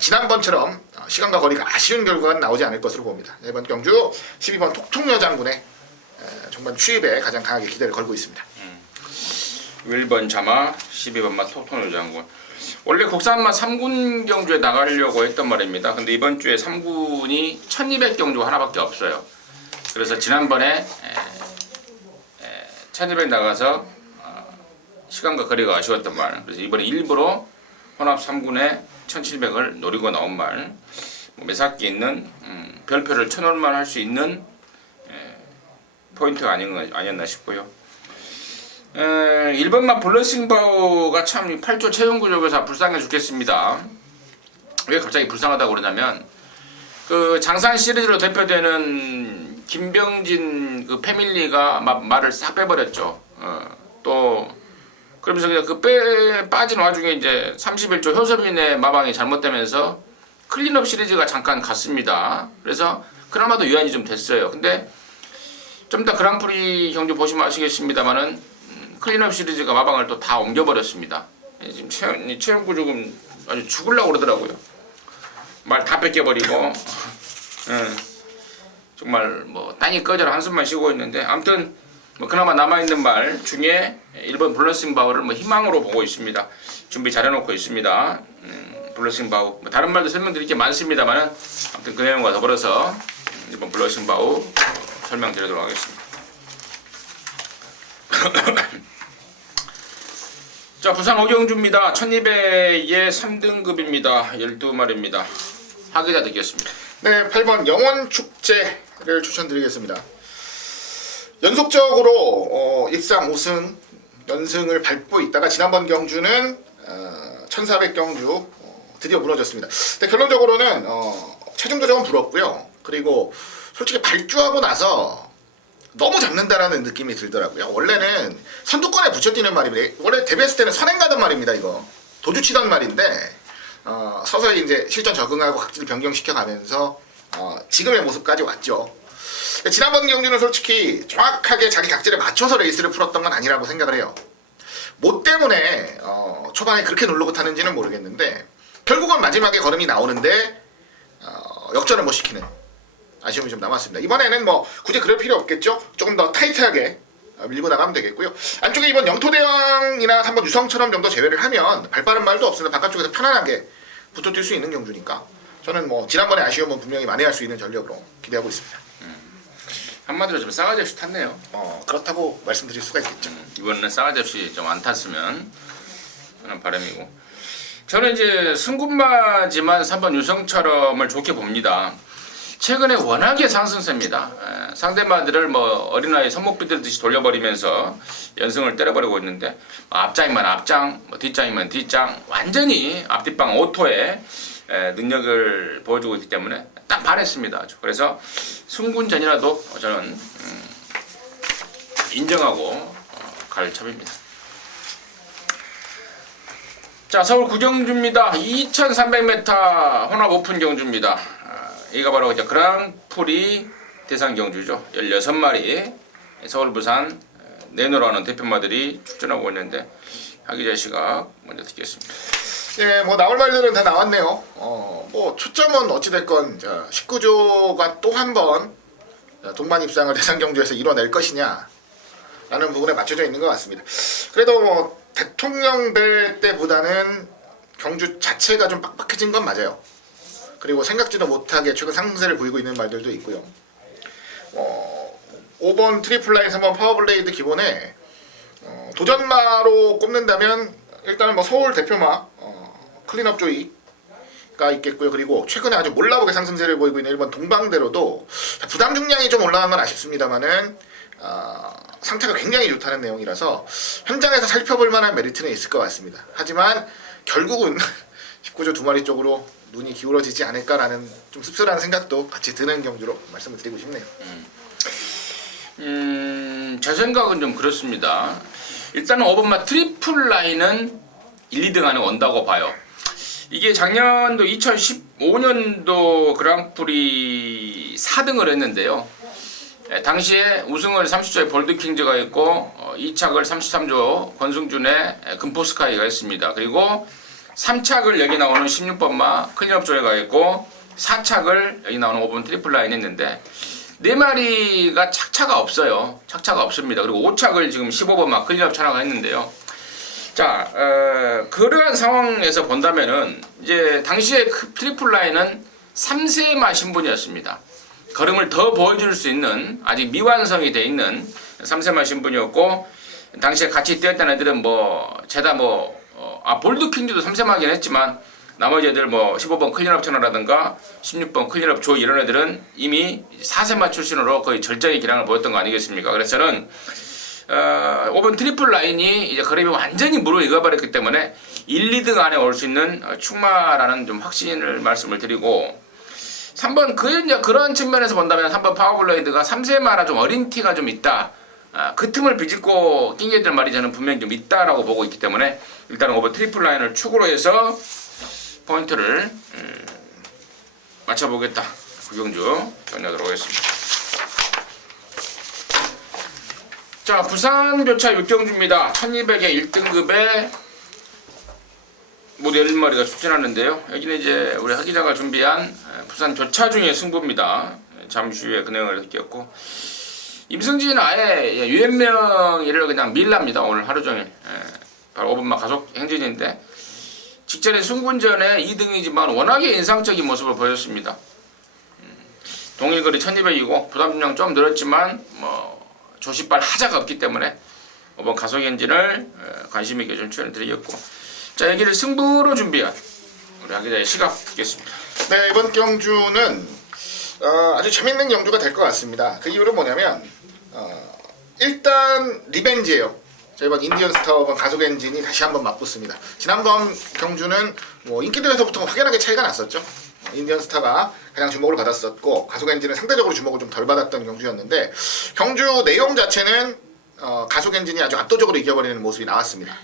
지난번처럼 시간과 거리가 아쉬운 결과는 나오지 않을 것으로 봅니다. 이번 경주 12번 톡톡여 장군의 정말 추입에 가장 강하게 기대를 걸고 있습니다. 1번 자마, 12번마 톡톡여 장군. 원래 국산마 3군 경주에 나가려고 했던 말입니다. 근데 이번 주에 3군이 1200 경주 하나밖에 없어요. 그래서 지난번에 1200 나가서 시간과 거리가 아쉬웠던 말. 그래서 이번에 일부러 혼합 3군에 1700을 노리고 나온 말. 매삭기 있는 별표를 쳐놓을만 할 수 있는 포인트가 아니었나 싶고요. 1번마 블러싱바우가 참 8조 체중 구조에서 불쌍해 죽겠습니다. 왜 갑자기 불쌍하다고 그러냐면 그 장산 시리즈로 대표되는 김병진 그 패밀리가 말을 싹 빼버렸죠. 또 그러면서 그냥 빠진 와중에 이제 31조 효서민의 마방이 잘못되면서 클린업 시리즈가 잠깐 갔습니다. 그래서 그나마도 유한이 좀 됐어요. 근데 좀 더 그랑프리 경주 보시면 아시겠습니다만은 클린업 시리즈가 마방을 또 다 옮겨버렸습니다. 지금 체험구 조금 아주 죽으려고 그러더라고요. 말 다 뺏겨버리고 정말 뭐 땅이 꺼져라 한숨만 쉬고 있는데 아무튼 뭐 그나마 남아있는 말 중에 1번 블러싱바우를 뭐 희망으로 보고 있습니다. 준비 잘해놓고 있습니다. 블러싱바우 뭐 다른 말도 설명드릴 게 많습니다만은 아무튼 그 내용과 더불어서 1번 블러싱바우 설명드리도록 하겠습니다. 자, 부산 오경주입니다. 1200의 3등급입니다. 12마리입니다. 하기자 듣겠습니다. 네, 8번 영원축제를 추천드리겠습니다. 연속적으로 입상 5승 연승을 밟고 있다가 지난번 경주는 1400 경주 드디어 무너졌습니다. 근데 결론적으로는 체중도 조금 불었고요. 그리고 솔직히 발주하고 나서 너무 잡는다라는 느낌이 들더라고요. 원래는 선두권에 붙여뛰는 말입니다. 원래 데뷔했을 때는 선행 가던 말입니다. 이거 도주 치던 말인데 서서히 이제 실전 적응하고 각질 변경시켜가면서 지금의 모습까지 왔죠. 지난번 경주는 솔직히 정확하게 자기 각질에 맞춰서 레이스를 풀었던 건 아니라고 생각을 해요. 뭐 때문에 초반에 그렇게 누르고 타는지는 모르겠는데 결국은 마지막에 걸음이 나오는데 역전을 못 시키는 아쉬움이 좀 남았습니다. 이번에는 뭐 굳이 그럴 필요 없겠죠. 조금 더 타이트하게 밀고 나가면 되겠고요. 안쪽에 이번 영토대왕이나 3번 유성처럼 좀 더 제외를 하면 발빠른 말도 없습니다. 바깥쪽에서 편안하게 붙어뛸 수 있는 경주니까 저는 뭐 지난번에 아쉬움은 분명히 만회할 수 있는 전력으로 기대하고 있습니다. 한마디로 좀 싸가지 없이 탔네요. 그렇다고 말씀드릴 수가 있겠죠. 이번에는 싸가지 없이 좀 안 탔으면 하는 바람이고, 저는 이제 승군마지만 3번 유성처럼을 좋게 봅니다. 최근에 워낙에 상승세입니다. 상대마들을 뭐 어린아이 손목 비틀듯이 돌려버리면서 연승을 때려버리고 있는데 앞장이면 앞장, 뭐 뒷장이면 뒷장, 완전히 앞뒷방 오토의 능력을 보여주고 있기 때문에 딱 반했습니다. 그래서 승군전이라도 저는 인정하고 갈 참입니다. 자, 서울 구경주입니다. 2300m 혼합 오픈 경주입니다. 이가 바로 이제 그랑프리 대상 경주죠. 16마리 서울 부산 내노라는 대표마들이 출전하고 있는데 하기자 시각 먼저 듣겠습니다. 예, 뭐 나올 말들은 다 나왔네요. 뭐 초점은 어찌됐건 19조가 또 한 번 동반 입상을 대상 경주에서 이뤄낼 것이냐 라는 부분에 맞춰져 있는 것 같습니다. 그래도 뭐 대통령배 때보다는 경주 자체가 좀 빡빡해진 건 맞아요. 그리고 생각지도 못하게 최근 상승세를 보이고 있는 말들도 있고요. 5번 트리플라인 3번 파워블레이드 기본에 도전마로 꼽는다면 일단은 뭐 서울 대표마 클린업 조이가 있겠고요. 그리고 최근에 아주 몰라보게 상승세를 보이고 있는 1번 동방대로도 부담 중량이 좀 올라간 건 아쉽습니다만은 상태가 굉장히 좋다는 내용이라서 현장에서 살펴볼 만한 메리트는 있을 것 같습니다. 하지만 결국은 19조 두 마리 쪽으로 눈이 기울어지지 않을까라는 좀 씁쓸한 생각도 같이 드는 경주로 말씀을 드리고 싶네요. 제 생각은 좀 그렇습니다. 일단은 5번마 트리플 라인은 1, 2등 안에 온다고 봐요. 이게 작년도 2015년도 그랑프리 4등을 했는데요. 당시에 우승을 30조의 볼드킹즈가 했고 2착을 33조 권승준의 금포스카이가 했습니다. 그리고 3착을 여기 나오는 16번마 클린업 조회가 했고 4착을 여기 나오는 5번 트리플 라인 했는데 4마리가 착차가 없어요. 착차가 없습니다. 그리고 5착을 지금 15번마 클린업 촬영을 했는데요. 자, 그러한 상황에서 본다면은 이제 당시에 그 트리플 라인은 3세마 신분이었습니다. 걸음을 더 보여줄 수 있는 아직 미완성이 돼 있는 3세마 신분이었고 당시에 같이 뛰었던 애들은 뭐 죄다 볼드킹즈도 3세마긴 했지만 나머지 애들 뭐 15번 클린업 채널라든가 16번 클린업 조 이런 애들은 이미 4세마 출신으로 거의 절정의 기량을 보였던 거 아니겠습니까? 그래서 저는 5번 트리플 라인이 이제 걸음이 완전히 무르익어버렸기 때문에 1, 2등 안에 올 수 있는 충마라는 좀 확신을 말씀을 드리고 3번 이제 그런 측면에서 본다면 3번 파워블레이드가 3세마라 좀 어린 티가 좀 있다. 그 틈을 비집고 낀 개들 말이 저는 분명히 좀 있다라고 보고 있기 때문에 일단은 5번 트리플 라인을 축으로 해서 포인트를 맞춰보겠다. 구경주 정리하도록 하겠습니다. 자, 부산 교차 육경주입니다. 1200에 1등급에 모두 17마리가 출전하는데요. 여기는 이제 우리 하 기자가 준비한 부산 교차 중의 승부입니다. 잠시 후에 근행을 했겠고 임승진은 아예 유현명이를 그냥 밀랍니다. 오늘 하루 종일 바로 5번마 가속 행진인데 직전에 승군전에 2등이지만 워낙에 인상적인 모습을 보였습니다. 동일거리 1200이고 부담중량 좀 늘었지만 조시발 하자가 없기 때문에 5번 가속 엔진을 관심 있게 좀 추천을 드리겠고 자 여기를 승부로 준비한 우리 하기자의 시각 듣겠습니다. 네, 이번 경주는 아주 재밌는 경주가 될 것 같습니다. 그 이유는 뭐냐면 일단 리벤지예요. 자, 이번 인디언 스타 5번 가속 엔진이 다시 한번 맞붙습니다. 지난번 경주는 인기대회에서부터 확연하게 차이가 났었죠. 인디언 스타가 가장 주목을 받았었고 가속 엔진은 상대적으로 주목을 좀 덜 받았던 경주였는데 경주 내용 자체는 가속 엔진이 아주 압도적으로 이겨버리는 모습이 나왔습니다.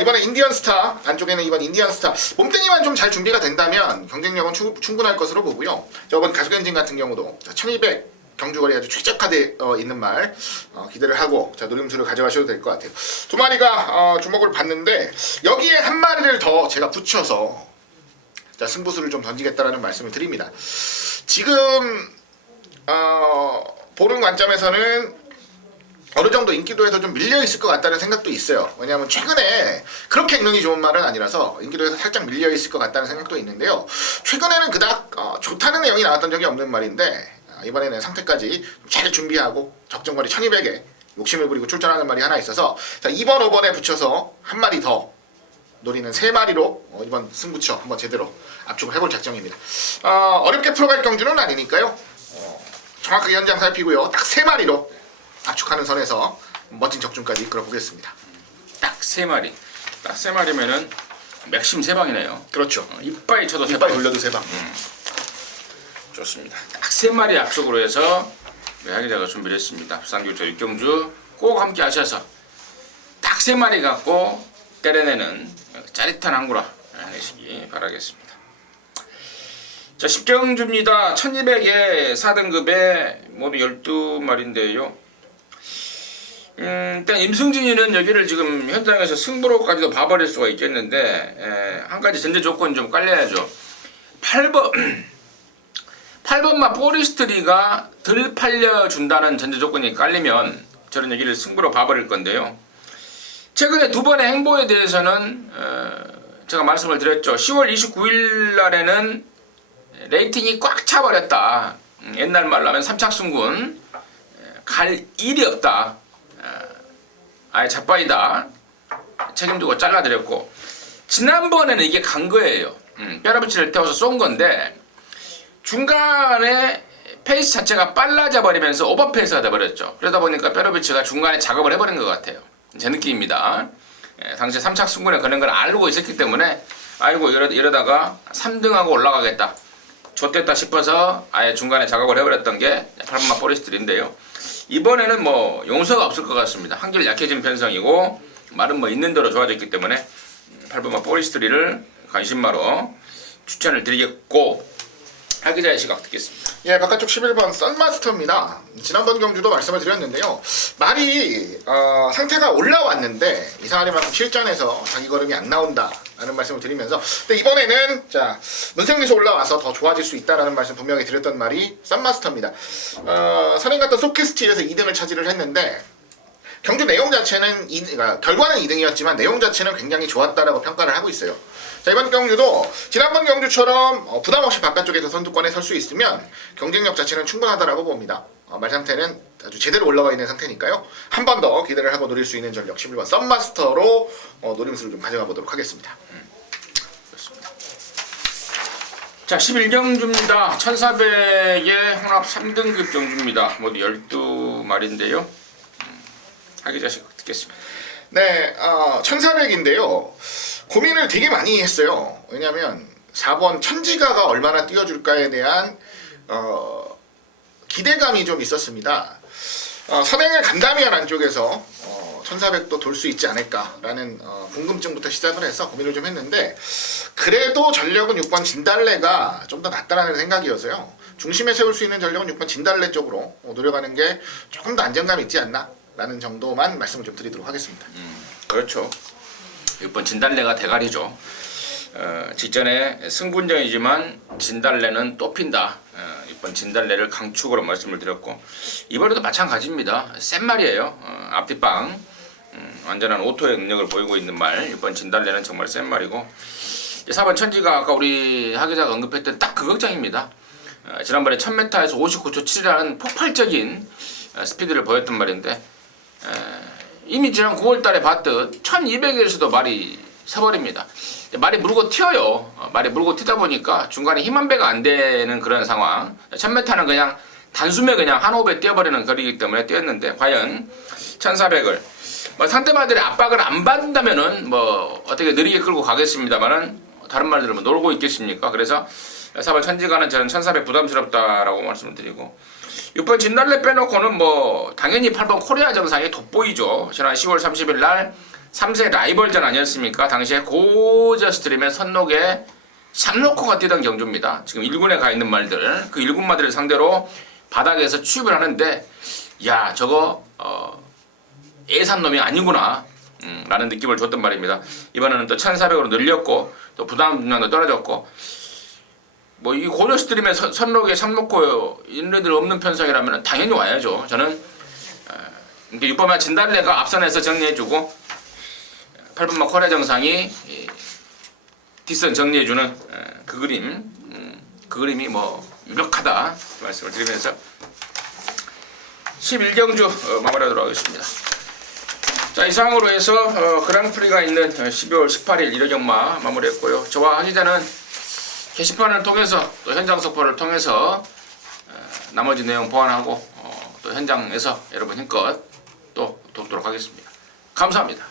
이번에 인디언 스타 안쪽에는 이번 인디언 스타 몸뚱이만 좀 잘 준비가 된다면 경쟁력은 충분할 것으로 보고요. 저번 가속 엔진 같은 경우도 1200 경주거리 아주 최적화되어 있는 말 기대를 하고 자 노림수를 가져가셔도 될 것 같아요. 두 마리가 주목을 받는데 여기에 한 마리를 더 제가 붙여서 자 승부수를 좀 던지겠다라는 말씀을 드립니다. 지금 보는 관점에서는 어느 정도 인기도에서 좀 밀려 있을 것 같다는 생각도 있어요. 왜냐하면 최근에 그렇게 인원이 좋은 말은 아니라서 인기도에서 살짝 밀려 있을 것 같다는 생각도 있는데요. 최근에는 그닥 좋다는 내용이 나왔던 적이 없는 말인데 이번에는 상태까지 잘 준비하고 적정거리 1200에 욕심을 부리고 출전하는 말이 하나 있어서 자 2번 5번에 붙여서 한 마리 더 노리는 3마리로 이번 승부처 한번 제대로 압축을 해볼 작정입니다. 어렵게 풀어갈 경주는 아니니까요. 정확하게 현장 살피고요. 딱 3마리로 압축하는 선에서 멋진 적중까지 이끌어 보겠습니다. 딱 3마리. 딱 3마리면은 맥심 3방이네요. 그렇죠. 이빨 쳐도 3방. 이빨 돌려도 3방. 좋습니다. 딱 3마리 압축으로 해서 하기자가 준비를 했습니다. 부산교차 육경주 꼭 함께 하셔서 딱 3마리 갖고 때려내는 짜릿한 항구라 내시기 바라겠습니다. 자 10경주입니다. 1200에 4등급에 모두 12마리인데요. 일단 임승진이는 여기를 지금 현장에서 승부로까지도 봐버릴 수가 있겠는데 한 가지 전제 조건이 좀 깔려야죠. 8번마 포리스트리가 덜 팔려준다는 전제 조건이 깔리면 저는 여기를 승부로 봐버릴 건데요. 최근에 두 번의 행보에 대해서는 제가 말씀을 드렸죠. 10월 29일 날에는 레이팅이 꽉 차버렸다. 옛날 말로 하면 삼착순군 갈 일이 없다. 아예 자빠이다. 책임지고 잘라드렸고 지난번에는 이게 간 거예요. 뼈라붙이를 태워서 쏜 건데 중간에 페이스 자체가 빨라져 버리면서 오버페이스가 돼버렸죠. 그러다 보니까 뼈라붙이가 중간에 작업을 해버린 것 같아요. 제 느낌입니다. 당시 3착 승군에 거는 걸 알고 있었기 때문에 알고 이러다가 3등하고 올라가겠다. 좆됐다 싶어서 아예 중간에 작업을 해버렸던 게 8번마 포리스트리인데요. 이번에는 용서가 없을 것 같습니다. 한결 약해진 편성이고 말은 있는 대로 좋아졌기 때문에 8번마 포리스트리를 관심마로 추천을 드리겠고 하 기자의 시각 듣겠습니다. 예, 바깥쪽 11번 썬마스터입니다. 지난번 경주도 말씀을 드렸는데요. 말이 상태가 올라왔는데 이상하게 만큼 실전에서 자기 걸음이 안 나온다라는 말씀을 드리면서, 근데 이번에는 자 문생리에서 올라와서 더 좋아질 수 있다라는 말씀 분명히 드렸던 말이 썬마스터입니다. 선행 갔던 소캐스티에서 2등을 차지를 했는데 경주 내용 자체는 그러니까 결과는 2등이었지만 내용 자체는 굉장히 좋았다라고 평가를 하고 있어요. 자, 이번 경주도 지난번 경주처럼 부담 없이 바깥쪽에서 선두권에 설 수 있으면 경쟁력 자체는 충분하다라고 봅니다. 말 상태는 아주 제대로 올라와 있는 상태니까요. 한 번 더 기대를 하고 노릴 수 있는 전력 11번 썬마스터로 노림수를 좀 가져가 보도록 하겠습니다. 자, 11경주입니다. 1400의 혼합 3등급 경주입니다. 모두 12마리인데요. 하 기자 시각 듣겠습니다. 네, 1400인데요. 고민을 되게 많이 했어요. 왜냐하면 4번 천지가가 얼마나 뛰어줄까에 대한 기대감이 좀 있었습니다. 선행을 간다면 안쪽에서 1400도 돌 수 있지 않을까라는 궁금증부터 시작을 해서 고민을 좀 했는데, 그래도 전력은 6번 진달래가 좀 더 낫다라는 생각이어서요. 중심에 세울 수 있는 전력은 6번 진달래 쪽으로 노려가는 게 조금 더 안정감이 있지 않나 라는 정도만 말씀을 좀 드리도록 하겠습니다. 그렇죠. 6번 진달래가 대가리죠. 직전에 승군정이지만 진달래는 또 핀다. 6번 진달래를 강축으로 말씀을 드렸고, 이번에도 마찬가지입니다. 센 말이에요. 앞뒷방 완전한 오토의 능력을 보이고 있는 말. 6번 진달래는 정말 센 말이고, 4번 천지가 아까 우리 하 기자가 언급했던 딱 그 극장입니다. 지난번에 1000m에서 59초 7이라는 폭발적인 스피드를 보였던 말인데, 이미 지난 9월달에 봤듯 1200에서도 말이 서버립니다. 말이 물고 튀어요. 말이 물고 튀다 보니까 중간에 힘 한 배가 안 되는 그런 상황. 1000m는 그냥 단숨에 그냥 한 호흡에 뛰어버리는 거리이기 때문에 뛰었는데, 과연 1400을 상대방들의 압박을 안 받는다면은 어떻게 느리게 끌고 가겠습니다만은, 다른 말들은 놀고 있겠습니까? 그래서 4번 천지가는 저는 1400 부담스럽다라고 말씀을 드리고, 6번 진달래 빼놓고는 당연히 8번 코리아 정상이 돋보이죠. 지난 10월 30일 날 3세 라이벌전 아니었습니까? 당시에 고저스트림의 선록에 샴로코가 뛰던 경주입니다. 지금 1군에 가 있는 말들, 그 1군 말들을 상대로 바닥에서 취입을 하는데, 야, 저거 예산 놈이 아니구나 라는 느낌을 줬던 말입니다. 이번에는 또 1400으로 늘렸고, 또 부담도 떨어졌고, 이 고저스트림의 선록에 샴로코 인류들 없는 편성이라면 당연히 와야죠. 저는 6번만 진달래가 앞선에서 정리해주고, 8번만 코리아 정상이 뒷선 정리해주는 그 그림이 유력하다 말씀을 드리면서 11경주 마무리하도록 하겠습니다. 자, 이상으로 해서 그랑프리가 있는 12월 18일 1회 경마 마무리했고요. 저와 하 기자는 게시판을 통해서 또 현장 속보를 통해서 나머지 내용 보완하고 또 현장에서 여러분 힘껏 또 돕도록 하겠습니다. 감사합니다.